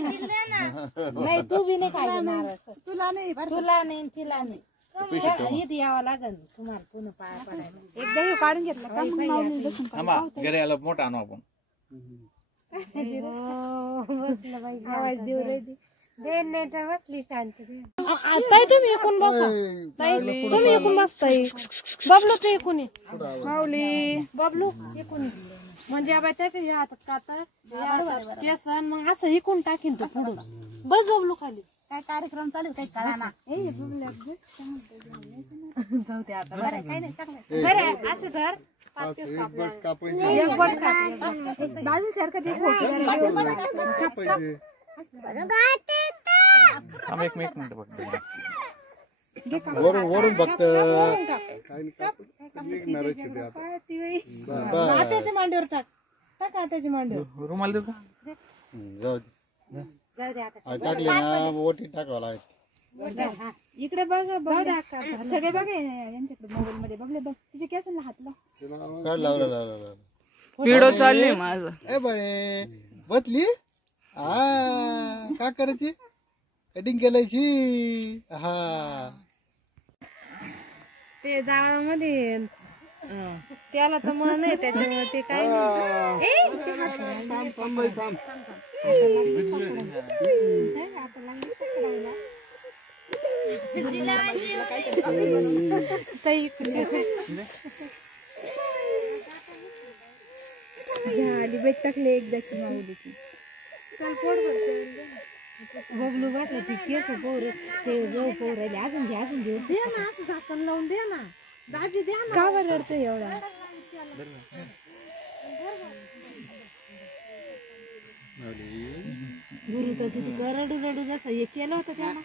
नाही तू बी नाही खायचं नारळ. तुला नाही तिला नाही. इथे यावं लागेल तुम्हाला पुन्हा पाया पडायला. एकदा हे काढून घेतलं घरी आला मोठा आणू आपण. आवाज देऊ रे नाही तर बसली शांत. ताई तुम्ही एकूण बसा. तुम्ही एकूण बसताय. बबलू ते एकूण माऊली बबलू एकूण म्हणजे आता त्याचे हे हातात कातर केसन मग असं इकून टाकीन तो पुढून. बस बबलू खाली. काय कार्यक्रम चालू काही कळा ना. जाऊ दे आता बरं काही नाही चांगलं. बरं असं धर. बाजू सारखं ते एक मिनिट बघ. वरून बघत आत्याच्या मांडीवर टाक. टाक आत्याच्या मांडीवर. रुमाल देऊ का? टाकले ना ओटी टाकावं लागेल. इकडे बघ सगळे बघ यांच्याकडे मोबाईल मध्ये बघले बघ तिचे केस ना हातला काढ लावला व्हिडिओ चालले माझा. ए बळे बसली काय करायची कटिंग केलायची. हा ते जाळामध्ये त्याला तर मन आहे त्याच्यामुळे ते काय झाली बेट टाकले एकदाची माऊलीची. बबलू घातलं ती केस पोर ते गहू पोर राहिले. अजून घे अजून घेऊ दे ना असं झाकण लावून दे ना. दाजी द्या ना. का बरं रडतं एवढा. गुरु तर तिथे रडू रडू जसं हे केलं होतं त्याला.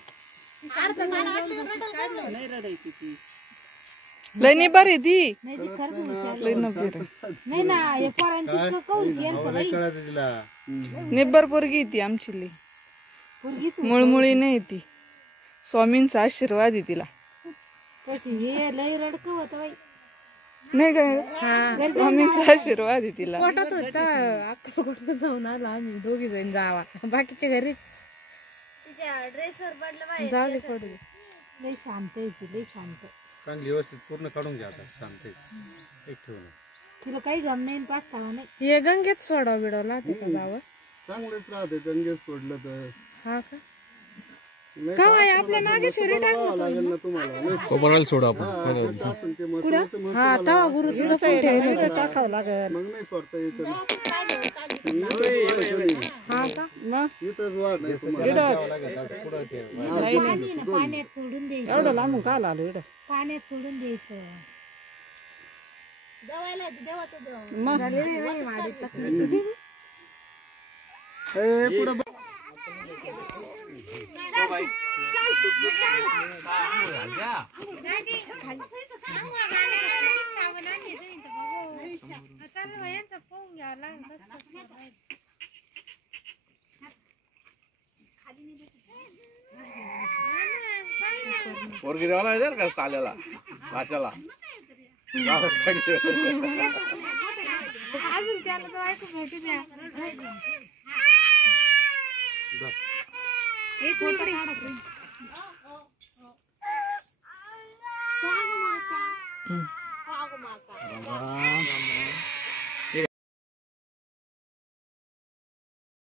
लय निबार आहे ती. नाही ती खरंच नाही ना हे पोरांची कौन केलं निब्बर पोरगी ती आमची लई. मुळमुळी नाही ती. स्वामींचा आशीर्वाद आहे तिला. कशी हे लय रडकं होतं बाई. नाही काय स्वामींचा आशीर्वाद आहे तिला. पोटात होता अक्कलकोटला जाऊन आलो आम्ही दोघी जण जावा. बाकीच्या घरी ड्रेसवर पडलं जाऊ दे पडू. लय शांत आहे ती लय शांत. चांगली व्यवस्थित पूर्ण काढून घ्या आता शांत एक ठेवून. तिला काही गम नाही पाचतावा नाही. हे गंगेत सोडा बिडवला तिथं जावं चांगलंच राहते गंगेत सोडलं तर. हा का काय आपल्या नागेश्वरी टाकलं लागेल ना तुम्हाला. कोपराला सोडू आपण. हा तवा गुरुचं टाकावं लागेल. मग नाही सोडता येत. हा का मग इथंच वाढ नाही तुम्हाला. पाण्यात सोडून द्यायचं. एवढं लांबून का आलो इकडं. पाण्यात सोडून द्यायचं. मग पुढं पोरगी राहिला जर का चालेला भाषाला. अजून त्याला तर ऐकू भेटू द्या. एक